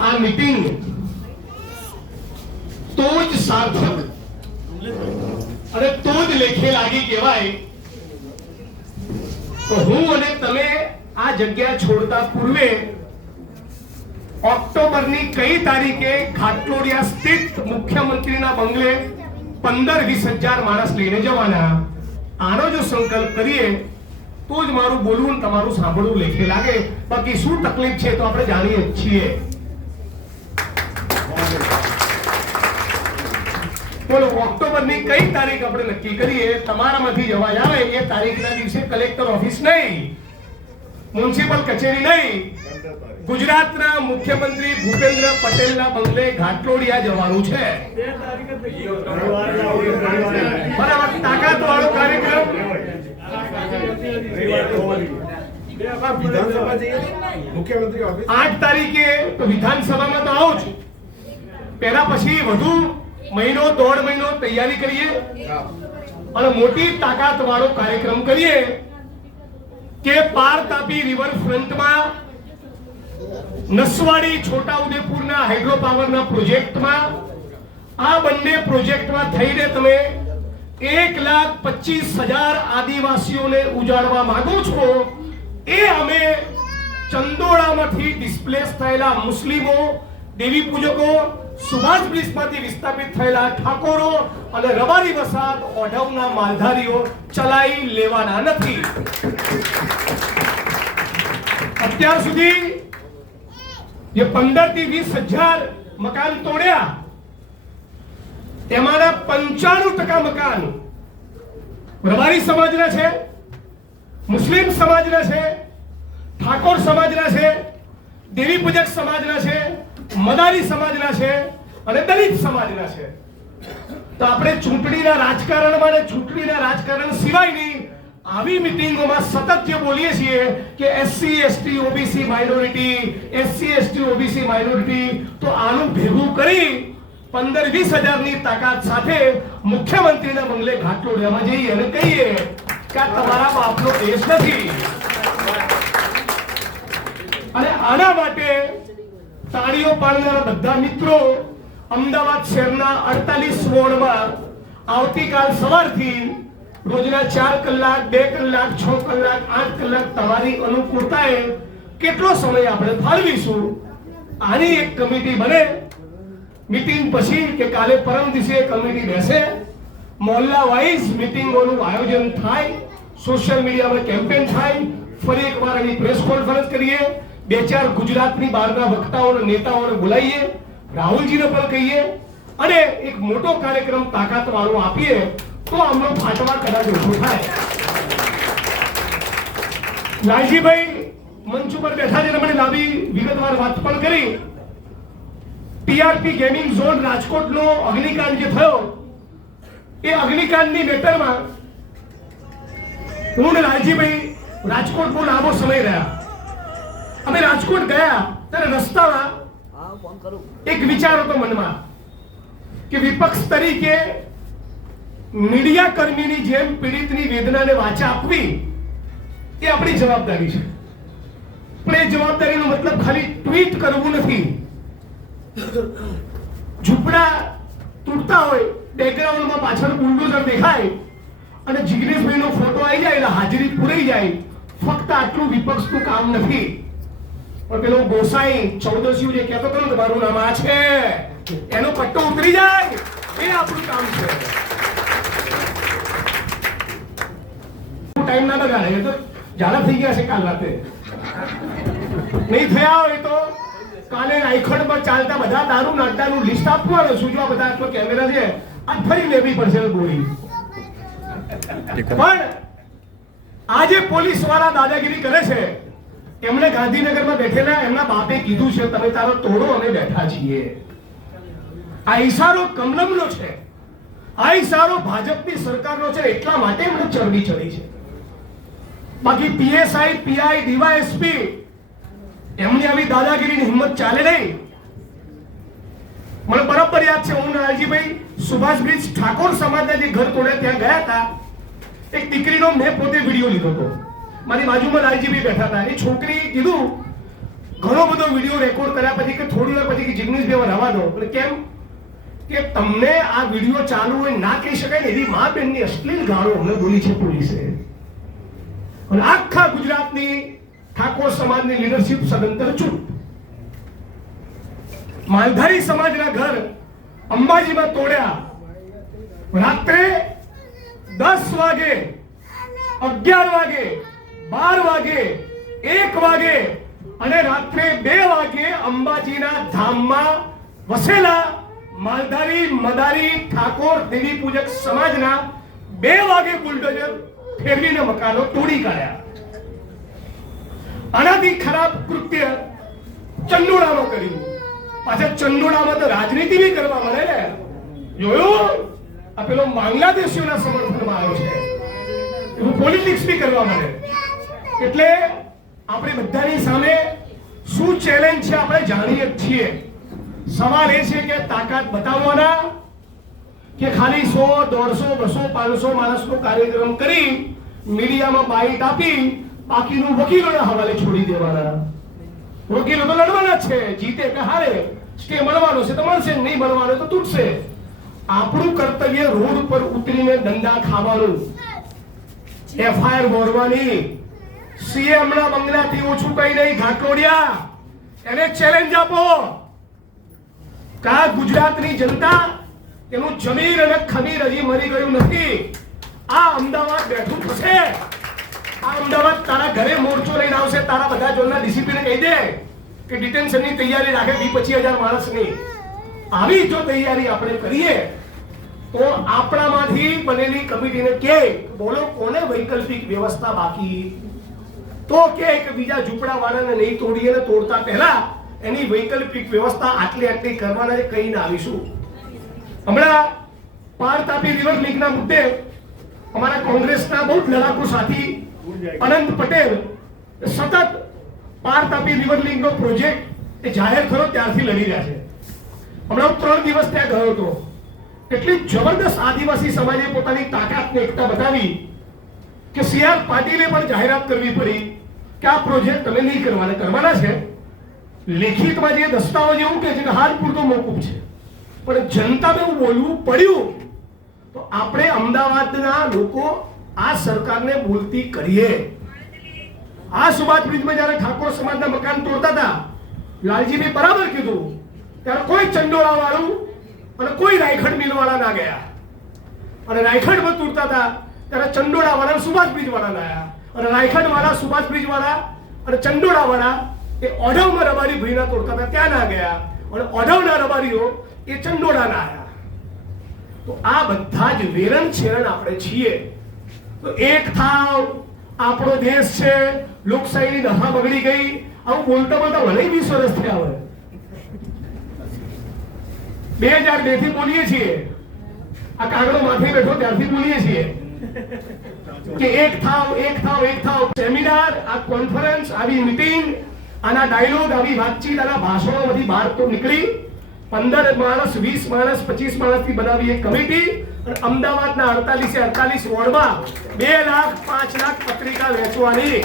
આ મીટિંગ તો જ સાર્થક. અને તો જ લેખે લાગી કહેવાય તો હું અને તમે આ જગ્યા છોડતા પૂર્વે ઓક્ટોબરની કઈ તારીખે ખાટલોડિયા સ્થિત મુખ્યમંત્રીના બંગલે પંદર વીસ હજાર માણસ લઈને જવાના? આનો જો સંકલ્પ કરીએ તો જ મારું બોલવું ને તમારું સાંભળવું લેખે લાગે. બાકી શું તકલીફ છે તો આપણે જાણીએ છીએ. બોલો ઓક્ટોબરની કઈ તારીખ આપણે નક્કી કરીએ? તમારામાંથી જવાજ આવે. એ તારીખના દિવસે કલેક્ટર ઓફિસ નહીં. મ્યુનિસિપલ કચેરી નહીં. ગુજરાતના મુખ્યમંત્રી ભૂપેન્દ્ર પટેલના બંગલે ઘાટલોડિયા જવાનું છે. બરાબર તાકાત વાળો કાર્યક્રમ વિધાનસભા જઈએ મુખ્યમંત્રી ઓફિસ આઠ તારીખે વિધાનસભામાં તો આવું જ. પહેલા પછી વધુ મહિનો, દોઢ મહિનો તૈયારી કરીએ. અને મોટી તાકાત વાળો કાર્યક્રમ કરીએ કે પાર તાપી રિવર નસવાડી છોટા ઉદેપુરના હાઇડ્રો પ્રોજેક્ટમાં આ બંને પ્રોજેક્ટમાં થઈને તમે એક લાખ પચીસ હજાર આદિવાસીઓને ઉજાડવા માંગો છો એ અમે ચંદોળામાંથી ડિસ્પ્લેસ થયેલા મુસ્લિમો દેવી પૂજકો સુભાષ બ્રિજમાંથી વિસ્થાપિત થયેલા ઠાકોરો અને રબારી વસાત ઓઢવના માલધારીઓ ચલાવી લેવાના નથી અત્યાર સુધી જે પંદરથી વીસ હજાર મકાન તોડ્યા તેમાંના પંચાણું ટકા મકાન. રબારી સમાજના છે, મુસ્લિમ સમાજના છે, ઠાકોર સમાજના છે, દેવી પૂજક સમાજના છે, મદારી સમાજના છે અને દલિત સમાજના છે. તો આપણે ચૂંટણીના રાજકારણમાં અને ચૂંટણીના રાજકારણ સિવાયની આવી મિટિંગોમાં સતત જે બોલીએ છીએ કે SC ST OBC minority SC ST OBC minority તો આનું ભેગું કરી પંદર વીસ હજારની તાકાત સાથે મુખ્યમંત્રીના બંગલે ઘાટલોડિયામાં જઈએ અને કહીએ કે તમારા બાપનો દેશ નથી. અને આના માટે તાળીઓ પાડનારા બધા મિત્રો અમદાવાદ શહેરના અડતાલીસ વોર્ડમાં આવતીકાલ સવારથી રોજના ચાર કલાક, બે કલાક, છ કલાક, આઠ કલાક તમારી અનુકૂળતાએ કેટલો સમય આપણે ફાળવીશું? આની એક કમિટી બને મીટિંગ પછી કે કાલે પરમ દિવસે કમિટી બેસે, મોહલ્લા વાઇઝ મીટિંગોનું આયોજન થાય, સોશિયલ મીડિયા પર કેમ્પેન થાય, ફરી એકવાર એની પ્રેસ કોન્ફરન્સ કરીએ, બે ચાર ગુજરાતની બહારના વક્તાઓને નેતાઓને બોલાવીએ, રાહુલજીને પણ કહીએ, અને એક મોટો કાર્યક્રમ તાકાત વાળો આપીએ, તો આમનો ફાટવા કદાચ ઓછો થાય. લાલજીભાઈ મંચ ઉપર બેઠા છે મને લાંબી વિગતવાર વાત પણ કરી. ટીઆરપી ગેમિંગ ઝોન રાજકોટનો અગ્નિકાંડ જે થયો, એ અગ્નિકાંડની મેટરમાં હું ને લાલજીભાઈ રાજકોટ બહુ લાંબો સમય રહ્યા. અમે રાજકોટ ગયા ત્યારે રસ્તામાં એક વિચાર હતો મનમાં કે વિપક્ષ તરીકે મીડિયા કર્મીની જેમ પીડિતની વેદનાને વાચા આપવી એ આપણી જવાબદારી છે. પણ એ જવાબદારીનો મતલબ ખાલી ટ્વીટ કરવું નથી. ઝૂંપડા તૂટતા હોય બેકગ્રાઉન્ડમાં પાછળ બુલડોઝર દેખાય અને જિગ્નેશભાઈનો ફોટો આવી જાય એટલે હાજરી પૂરાઈ જાય. ફક્ત આટલું વિપક્ષનું કામ નથી. પણ પેલો ગોસાઈ ચૌદસિયું જે કહેતો હતો ને મારું નામ આ છે, એનો પટ્ટો ઉતરી જાય. એ આપણું કામ છે. ટાઈમ ના લગાડે, એ તો ઝાડા થઈ ગયા છે કાલ રાતે. નહીં થયા હોય તો કાલે રાયખડમાં ચાલતા બધા દારૂ નાડાનું લિસ્ટ આપવાનું શું જો આ બધા આટલો કેમેરા છે આ ફરી લેવી પડશે ગોળી. પણ આજે પોલીસવાળા દાદાગીરી કરે છે, એમણે ગાંધીનગરમાં બેઠેલા એમના બાપે કીધું છે, તમે તારો તોડો અમે બેઠા છીએ. આ ઈશારો કમલમનો છે. આ ઈશારો ભાજપની સરકારનો છે, એટલા માટે એમને ચરબી ચડી છે. બાકી પીએસઆઈ પીઆઈ ડીવાયએસપી એમની આવી દાદાગીરીની હિંમત ચાલે નહીં. મને બરાબર યાદ છે, હું નાલજીભાઈ સુભાષબ્રિજ ઠાકોર સમાજના જે ઘર તોડે ત્યાં ગયા હતા, એક દીકરીનો મેં પોતે વીડિયો લીધો હતો. મારી બાજુમાં લાલજીભાઈ બેઠા હતા. એ છોકરી કીધું, ઘણો બધો વીડિયો રેકોર્ડ કર્યા પછી કે થોડી વાર પછી કે જિગ્નેશભાઈ રવા દો. એટલે કેમ? કે તમને આ વીડિયો ચાલુ હોય ના કહી શકાય ને, એવી મા બેનની અશ્લીલ ગાળો અમને બોલી છે પોલીસે. અને આખા ગુજરાતની ઠાકોર સમાજની લીડરશિપ સદંતર ચૂપ. માલધારી સમાજના ઘર અંબાજીમાં તોડ્યા. રાત્રે દસ વાગે, અગિયાર વાગે, બાર વાગે, એક વાગે અને રાત્રે બે વાગે અંબાજીના ધામમાં વસેલા માલધારી મદારી ઠાકોર દેવી પૂજક સમાજના બે વાગે બુલડોઝર ફેરવીને મકાનો તોડી કાઢ્યા. આનાથી ખરાબ કૃત્ય ચંદોડામાં કર્યું પાછા ચંદોડામાં તો રાજનીતિ બી કરવા મળે ને. જોયું? આ પેલો બાંગ્લાદેશીઓના સમર્થનમાં આવ્યો છે. એવું પોલિટિક્સ બી કરવા મળે. એટલે આપણે બધાની સામે શું ચેલેન્જ છે આપણે જાણીએ જ છીએ. સવાલ એ છે કે તાકાત બતાવવાના કે ખાલી સો, દોઢસો, બસો, પાંચસો માણસનો કાર્યક્રમ કરી મીડિયામાં બાઇટ આપી બાકીનું વકીલોના હવાલે છોડી દેવાના. વકીલો તો લડવાના છે. જીતે કે હારે, કે મળવાનો છે તો મળશે, નહીં મળવાનો તો તૂટશે. આપણું કર્તવ્ય રોડ પર ઉતરીને દંડા ખાવાનું. એફઆઈઆર ભરવાની સીએમ ના બંગલાથી ઓછું કઈ નહીં. ઘાટલોડિયા. એને ચેલેન્જ આપો. કા ગુજરાતની જનતા એનું જમીર અને ખમીર હજી મરી ગયું નથી? આ અમદાવાદ બેઠું થશે. આ અમદાવાદ તારા ઘરે મોરચો લઈને આવશે, તારા બધા જોનના ડિસિપ્લિન કહી દે કે ડિટેન્શનની તૈયારી રાખે વી પચીસ હજાર માણસની. આવી જો તૈયારી આપણે કરીએ, તો આપણામાંથી બનેલી કમિટીને કે, બોલો, કોને વૈકલ્પિક વ્યવસ્થા બાકી? તો કે એક બીજા ઝૂંપડા વાળાને નહીં તોડીએ ને તોડતા પહેલા એની વૈકલ્પિક વ્યવસ્થા આટલી આટલી કરવાના કહીને આવીશું. હમણાં પાર તાપી રિવર લીગના મુદ્દે અમારા કોંગ્રેસના બહુ જ લડાકુ સાથી અનંત પટેલ સતત પાર તાપી રિવર લીગનો પ્રોજેક્ટ એ જાહેર થયો, ત્યારથી લડી રહ્યા છે. હમણાં ત્રણ દિવસ ત્યાં ગયો હતો. એટલી જબરદસ્ત આદિવાસી સમાજે પોતાની તાકાતને એકતા બતાવી કે સી આર પાટીલે પણ જાહેરાત કરવી પડી કે આ પ્રોજેક્ટ તમે નહીં કરવાના. કરવાના છે. લેખિતમાં જે દસ્તાવેજ એવું કે છે કે હાલ પૂરતો મોકૂફ છે. પણ જનતાને એવું બોલવું પડ્યું તો આપણે અમદાવાદના લોકો આ સરકારને બોલતી કરીએ. આ સુભાષ બ્રિજમાં જ્યારે ઠાકોર સમાજના મકાન તોડતા હતા લાલજીને બરાબર કીધું, ત્યારે કોઈ ચંડોળા વાળું અને કોઈ રાયખડ મિલ વાળા ના ગયા. અને રાયખડમાં તૂટતા હતા, ત્યારે ચંડોળા વાળા સુભાષ બ્રિજ વાળા લાયા અને રાયખડ વાળા સુભાષ બ્રિજ વાળા અને ચંડોળા વાળા એ ઓઢવમાં રબારી ભીના તોડતા હતા, ત્યાં ના ગયા. અને ઓઢવના રબારીઓ એ ચંડોળા ના આવ્યા. તો આ બધા જ વેરણ છેરણ આપણે છીએ. તો એક થાવ આપણો દેશ છે, લોકશાહીની દહા બગડી ગઈ. આવું બોલતા બોલતા ભલે વીસ વર્ષ થયા હોય. બે હજાર બેથી બોલીએ છીએ. આ કાગડો માથે બેઠો ત્યારથી બોલીએ છીએ. કે એક થાવ એક થાવ એક થાવ. સેમિનાર, આ કોન્ફરન્સ આવી મીટિંગ આના ડાયલોગ આવી વાતચીત, આના ભાષણો બધી બહાર તો નીકળી. પંદર માણસ, વીસ માણસ, પચીસ માણસથી બનાવી એક કમિટી અને અમદાવાદના અડતાલીસે અડતાલીસ વોર્ડમાં બે લાખ, પાંચ લાખ પત્રિકા વેચવાની.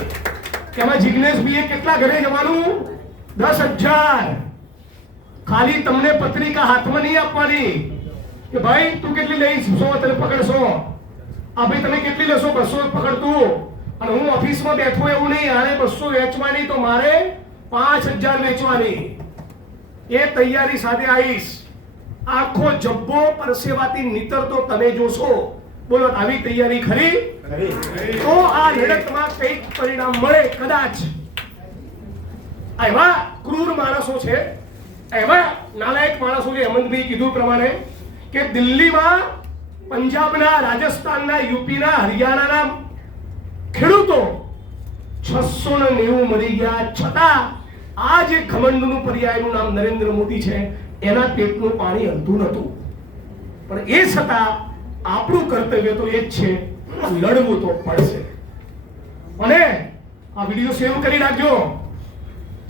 એમાં જિગ્નેશભાઈએ કેટલા ઘરે જવાનું? દસ હજાર. ખાલી તમને પત્રિકા હાથમાં નહીં આપવાની. કે ભાઈ, તું કેટલી લઈશ? સો તને પકડશો. આ ભાઈ, તમે કેટલી લેશો? બસો પકડતું. અને હું ઓફિસમાં બેઠો એવું નહીં. આને બસો વેચવાની તો મારે પાંચ હજાર વેચવાની. એ તૈયારી સાથે આવીશ. આખો જબ્બો પરસેવાથી નીતરતો તમે જોશો. બોલો આવી તૈયારી ખરી? તો આ લડતમાં કંઈક પરિણામ મળે કદાચ. એવા ક્રૂર માણસો છે એવા નાલાયક માણસો છે હેમંતભાઈ કીધું પ્રમાણે કે દિલ્હીમાં પંજાબના રાજસ્થાનના યુપીના હરિયાણાના ખેડૂતો છસો ને નેવું મરી ગયા છતાં આ જે ઘમંડનું પર્યાયનું નામ નરેન્દ્ર મોદી છે એના પેટનું પાણી હલતું નહોતું. પણ એ છતાં આપણું કર્તવ્ય તો એ જ છે લડવું તો પડશે. અને આ વીડિયો સેવ કરી રાખજો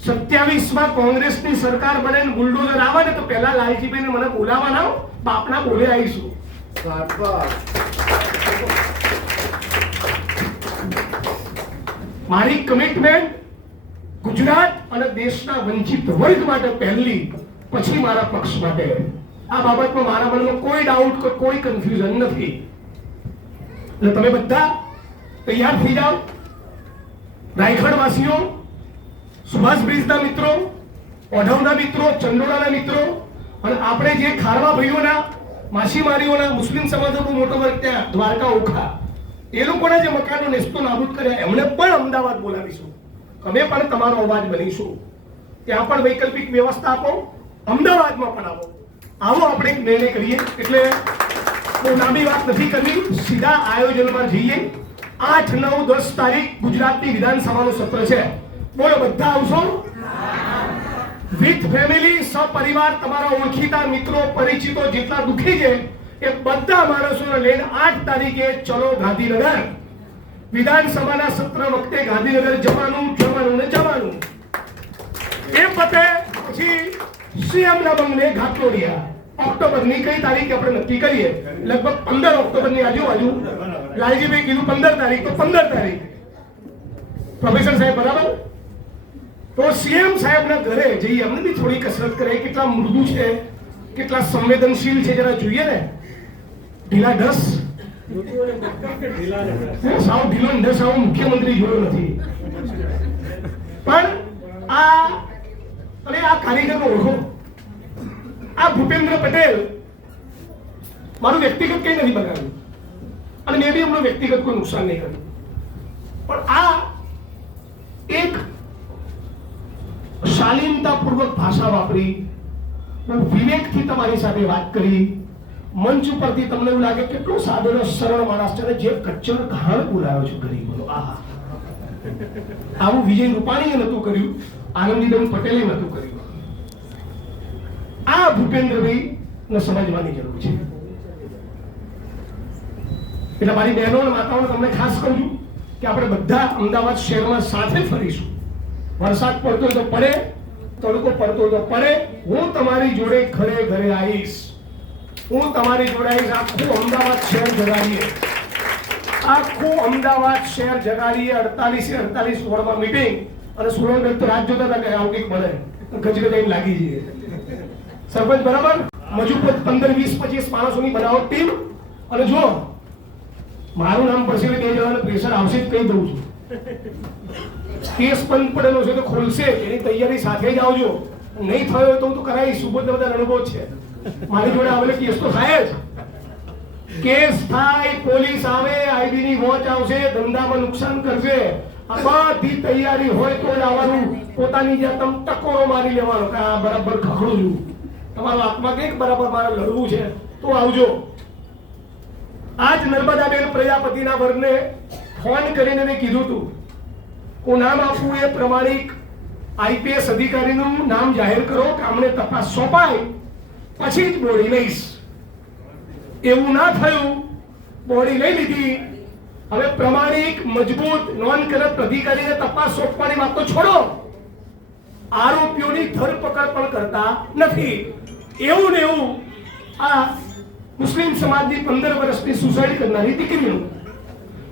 સત્યાવીસમાં કોંગ્રેસની સરકાર બને બુલડોઝર આવે ને તો પહેલા લાલજીભાઈને મને બોલાવવાના. બાપના બોલે આવીશું. મારી કમિટમેન્ટ ગુજરાત અને દેશના વંચિત વર્ગ માટે પહેલી, પછી મારા પક્ષ માટે. આ બાબતમાં મારા મનમાં કોઈ ડાઉટ કે કોઈ કન્ફ્યુઝન નથી. એટલે તમે બધા તૈયાર થઈ જાઓ. રાયગઢ વાસીઓ સુભાષ બ્રિજના મિત્રો, ઓઢવના મિત્રો, ચંડોળાના મિત્રો અને આપણે જે ખારવા ભાઈઓના, માછીમારીઓના, મુસ્લિમ સમાજનો બહુ મોટો વર્ગ ત્યાં, દ્વારકા ઓખા, એ લોકોના જે મકાનો નેસ્તો નાબૂદ કર્યા, એમને પણ અમદાવાદ બોલાવીશું. અમે પણ તમારો અવાજ બનીશું. ત્યાં પણ વૈકલ્પિક વ્યવસ્થા આપો, અમદાવાદમાં પણ આવો આવો આપણે એક નિર્ણય કરીએ. એટલે બહુ લાંબી વાત નથી કરવી. સીધા આયોજનમાં જઈએ. આઠ, નવ, દસ તારીખ ગુજરાતની વિધાનસભાનું સત્ર છે. બોલો, બધા આવશો? વિથ ફેમિલી સપરિવાર, તમારા ઓળખીતા મિત્રો, પરિચિતો, જેટલા દુખી છે, એ બધા માણસોને લઈને આઠ તારીખે ચલો ગાંધીનગર. વિધાનસભાના સત્ર વખતે ગાંધીનગર જવાનું જવાનું ને જવાનું. એ પતે પછી સીએમ ના બંગલે ઘાટલોડિયા ઓક્ટોબરની કઈ તારીખે આપણે નક્કી કરીએ? લગભગ પંદર ઓક્ટોબરની આજુબાજુ. લાલજીભાઈ કીધું પંદર તારીખ, તો પંદર તારીખ. પ્રોફેસર સાહેબ બરાબર? તો સીએમ સાહેબના ઘરે જઈએ અમને બી થોડી કસરત કરે. કેટલા મૃદુ છે, કેટલા સંવેદનશીલ છે, જરા જોઈએ ને. ઢીલા ઢસ સાવ ઢીલો ને સાવ મુખ્યમંત્રી જોયો નથી. પણ આ, અને આ કારીગરનો ઓળખો. આ ભૂપેન્દ્ર પટેલ મારું વ્યક્તિગત કંઈ નથી બગાડ્યું. અને મેં બી એમનું વ્યક્તિગત કોઈ નુકસાન નહીં કર્યું. પણ આ એક શાલીનતાપૂર્વક ભાષા વાપરી વિવેકથી તમારી સાથે વાત કરી મંચ ઉપરથી તમને એવું લાગે કેટલો સાદો સરળ માણસ છે જે કચ્છર ઘાણ બોલાયો છે ગરીબોનો. આહા આવું વિજય રૂપાણીએ નતું કર્યું, આનંદીબેન પટેલે નતું કર્યું. આ ભૂપેન્દ્રભાઈ ને સમજવાની જરૂર છે. એટલે મારી બહેનો અને માતાઓને તમને ખાસ કહું કે આપણે બધા અમદાવાદ શહેરમાં સાથે ફરીશું. વરસાદ પડતો તો પડે, તડકો પડતો તો પડે, હું તમારી જોડે ઘરે ઘરે આવીશ. હું તમારી જોડાઈશ આખું અમદાવાદ શહેર જગાડીએ. આખું અમદાવાદ શહેર જગાડીએ, અડતાલીસે અડતાલીસ વોર્ડમાં મીટિંગ અને સુરેન્દ્ર તો રાત જોતા હતા કે આવું કંઈક મળે ગજગજાઈને લાગી જઈએ. સરપંચ બરાબર? મજૂર પંદર, વીસ, પચીસ માણસોની બનાવો ટીમ અને જો મારું નામ પડશે બે જણાને પ્રેશર આવશે જ કહી દઉં છું. કેસ બંધ પડેલો છે તો ખોલશે. એની તૈયારી સાથે જ આવજો. નહીં થયો તો હું તો કરાવીશ. સુબોધ બધા અનુભવ છે. મારી જોડે આવેલો કેસ તો થાય જ. કેસ થાય, પોલીસ આવે આઈબી ની વોચ આવશે, ધંધામાં નુકસાન કરશે. આ તૈયારી હોય તો આવવાનું પોતાની જે તમ ટકોરો મારી લેવાનો કે આ બરાબર ખખડું છું. તમારો આત્મા કંઈક બરાબર મારે લડવું છે? તો આવજો. આજ નર્મદાબેન પ્રજાપતિના વર્ગને ફોન કરીને મેં કીધું હતું હું નામ આપું એ પ્રમાણિક આઈપીએસ અધિકારીનું નામ જાહેર કરો કે અમને તપાસ સોંપાય. પછી જ બોડી લઈશ. એવું ના થયું. બોડી લઈ લીધી. હવે પ્રમાણિક, મજબૂત નોન કરપ્ટ અધિકારીને તપાસ સોંપવાની વાત તો છોડો. આરોપીઓની ધરપકડ પણ કરતા નથી. એવું ને એવું આ મુસ્લિમ સમાજની પંદર વર્ષની સુસાઇડ કરનારી દીકરીનું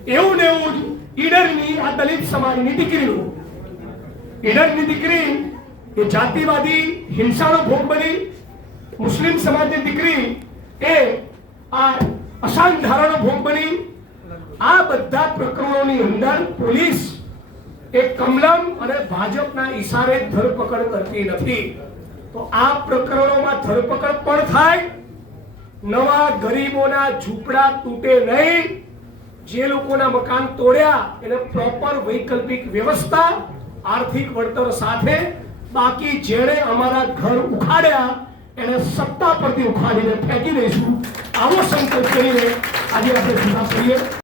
એવું ને એવું ઈડરની આ દલિત સમાજની દીકરીનું ઈડરની દીકરી એ જાતિવાદી, હિંસાનો ભોગ બની મુસ્લિમ સમાજની દીકરી એ આ અશાંત ધારાનો ભોગ બની. આ બધા પ્રકરણોની અંદર પોલીસ એ કમલમ અને ભાજપના ઈશારે ધરપકડ કરતી નથી. તો આ પ્રકરણોમાં ધરપકડ પણ થાય, નવા ગરીબોના ઝૂંપડા તૂટે નહીં, જે લોકોના મકાન તોડ્યા, એને પ્રોપર વૈકલ્પિક વ્યવસ્થા, આર્થિક વળતર સાથે, બાકી જેણે અમારા ઘર ઉખાડ્યા એને સત્તા પરથી ઉખાડીને ફેંકી દઈશું. આવો સંકલ્પ કરીને આજે આપણે જુદા કરીએ